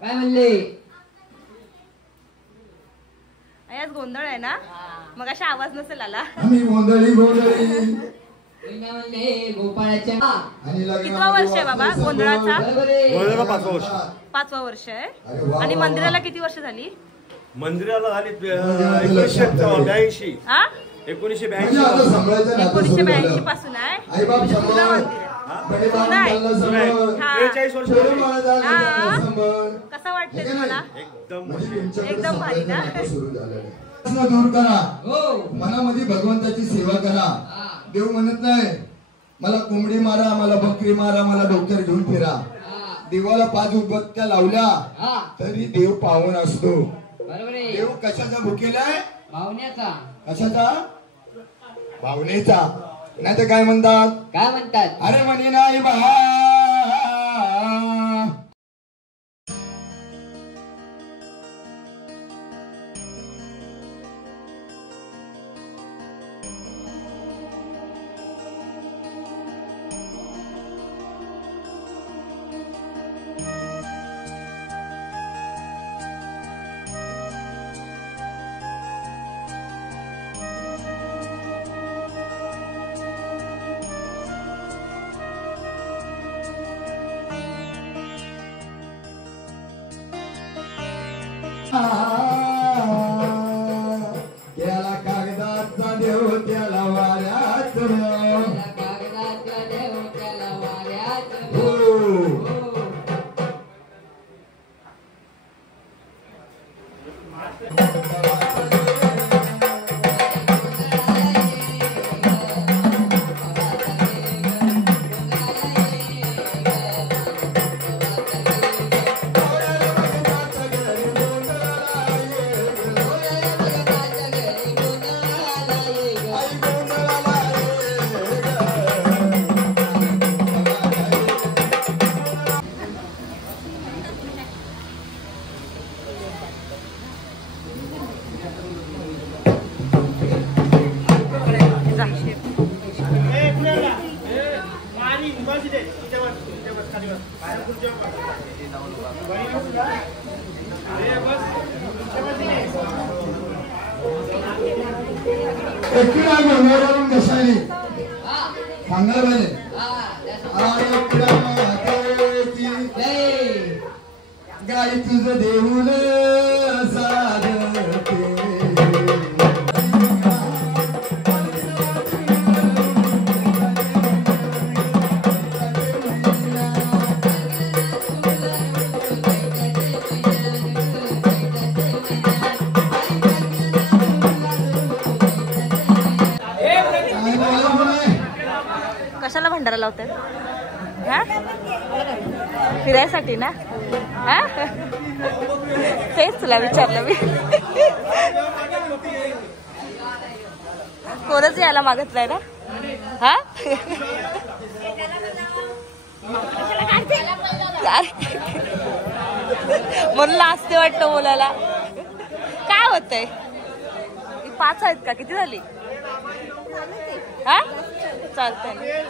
काय म्हणले आयाच गोंधळ आहे ना मग अशा आवाज नसेल आला कितवा वर्ष आहे बाबा गोंधळाचा 5वा वर्ष आहे आणि मंदिराला किती वर्ष झाली मंदिराला झाली 1982 1982 पासून आहे जुनं मंदिर आहे 43 वर्ष कसं वाटतं तुम्हाला एकदम भारी ना दूर करा मनामध्ये भगवंताची सेवा करा देव म्हणत नाही मला कोंबडी मारा मला बकरी मारा मला डोक्यावर घेऊन फिरा देवाला 5 उदबत्त्या लावल्या तरी देव पावन असतो देव कशाचा भुकेलाय कशाचा भावनेचा नाही तर काय म्हणतात अरे म्हणे नाही बा त्याला कागदाचा देव त्याला वाऱ्यात सांगायला पाहिजे गाई तुझं देऊळ साधते कशाला भंडारा लावतात फिरायसाठी ना तेच तुला विचारलं मी कोणच यायला मागतलाय ना म्हणून लाजते वाटतं बोलायला काय होतंय 5 आहेत का किती झाली चालतंय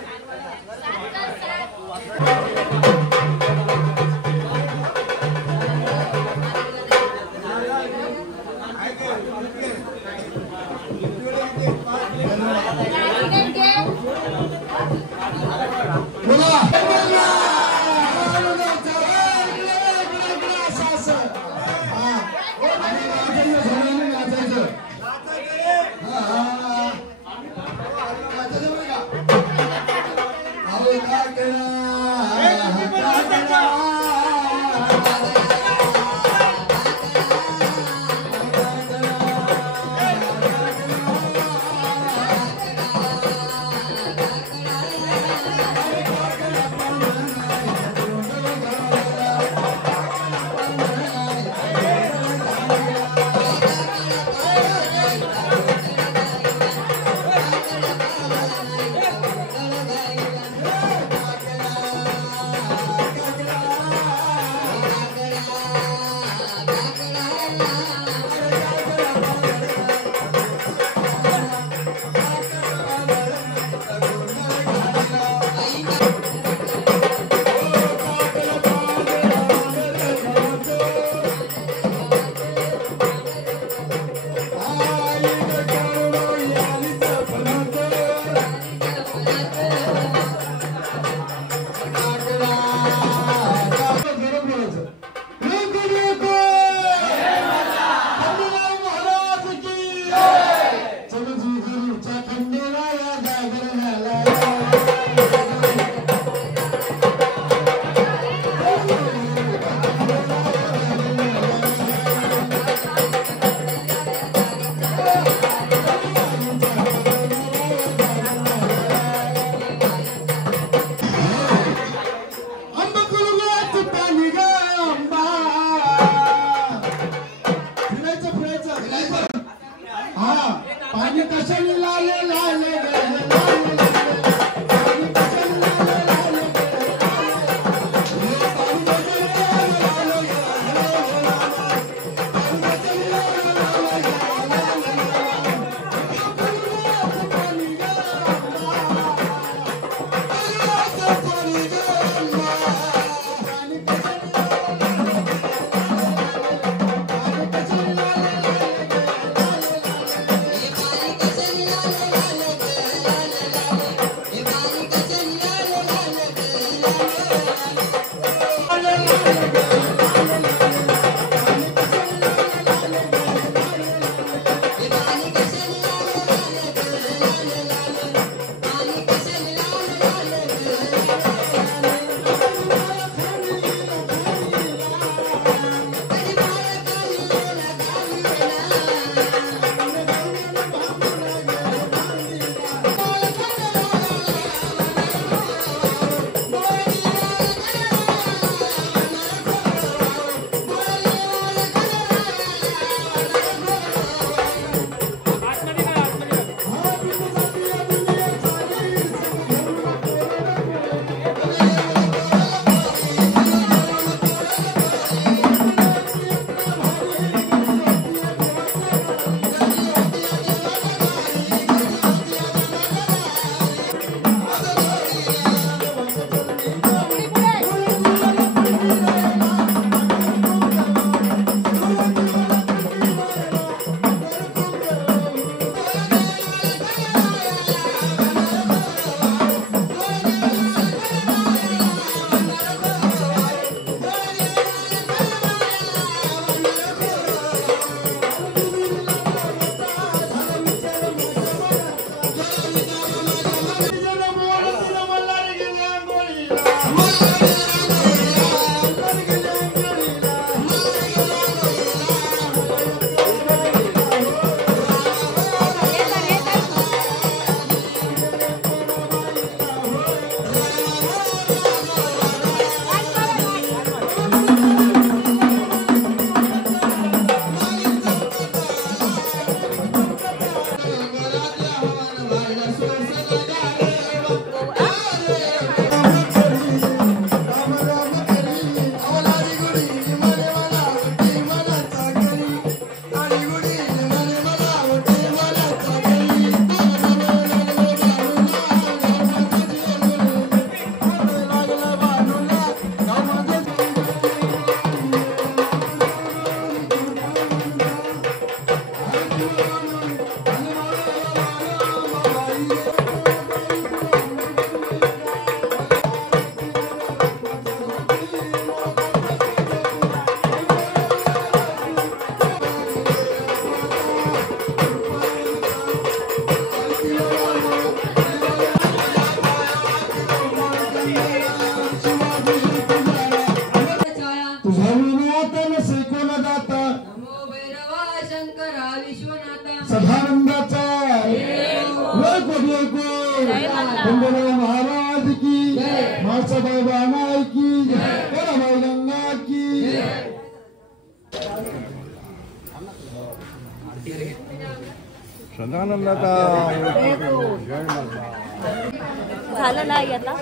झालं ना आई आता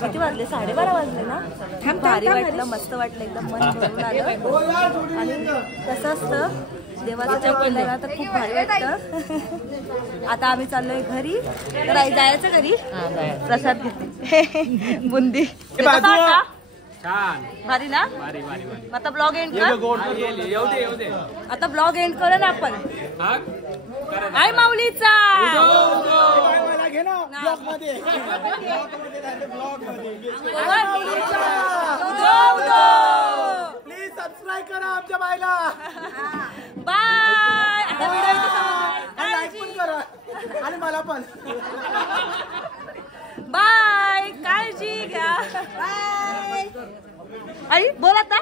किती वाजले 12:30 वाजले ना. भारी वाटलं मस्त वाटलं एकदम मन भरून आलं. आणि कसं असतं देवाचं जप केलं ना तर खूप भारी वाटतं. आता आम्ही चाललोय घरी. तर आई जायचं घरी प्रसाद घेते बुंदी. कसा वाटला? भारी ना. आता ब्लॉग एंड कर. आता ब्लॉग एंड करू ना आपण. आई माऊलीचा प्लीज सबस्क्राईब करा आमच्या बायला. बाय. लाईक पण करा आणि मला पण. बाय. काळजी घ्या. बाय. आई बोल आता.